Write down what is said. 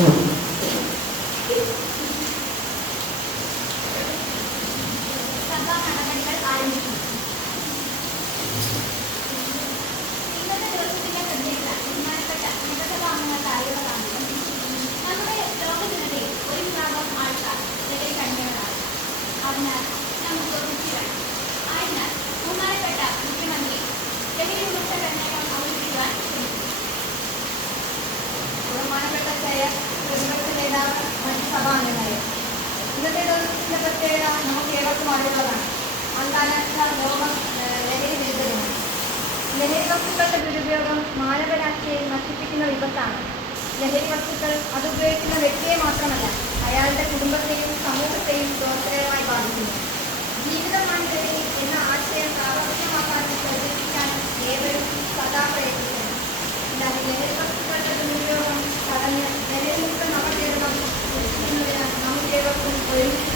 സഭാ നടപടികൾ ആരംഭിക്കും. ഇന്നത്തെ ദിവസത്തിന്റെ പ്രത്യേകത ബഹുമാനപ്പെട്ട നിയമസഭാ അംഗങ്ങൾക്ക് അറിയുന്നതാണ്. നമ്മുടെ ലോക ജനതയിൽ ഒരു വിഭാഗം ആൾക്കാർ ലഹരി കടിമകളാണ്. അതിനാൽ നമുക്ക് കുട്ടികൾ ആയതിനാൽ ബഹുമാനപ്പെട്ട മുഖ്യമന്ത്രി ലഹരി വിമുക്ത പ്രമേയം അവതരിപ്പിക്കുവാൻ ശ്രമിക്കും. ബഹുമാനപ്പെട്ട ചെയർ, പ്രതിപക്ഷ നേതാവ്, മറ്റ് സഭാംഗങ്ങളെ, ഇന്നത്തെ ദിവസത്തിന്റെ പ്രത്യേകത നമുക്ക് ഏവർക്കും അറിവുള്ളതാണ്. അന്താരാഷ്ട്ര ലോക ലഹരി വിരുദ്ധ ദിനം. ലഹരി വസ്തുക്കളുടെ ദുരുപയോഗം മാനവരാശിയെ നശിപ്പിക്കുന്ന വിപത്താണ്. ലഹരി വസ്തുക്കൾ അതുപയോഗിക്കുന്ന വ്യക്തിയെ മാത്രമല്ല, അയാളുടെ കുടുംബത്തെയും സമൂഹത്തെയും ദോഷകരമായി ബാധിക്കുന്നു. ജീവിതമാണ് ലഹരി എന്ന ആശയം പ്രാവർത്തികമാക്കാൻ പ്രചരിപ്പിക്കാൻ ഏവരും സദാ പ്രയത്നിക്കണം. ലഹരി വസ്തുക്കളുടെ ദുരുപയോഗം തടഞ്ഞ് ലഹരിമുക്ത നവകേരളം സൃഷ്ടിക്കുന്നതിന് നമുക്കേവർക്കും ഒരുമിച്ച്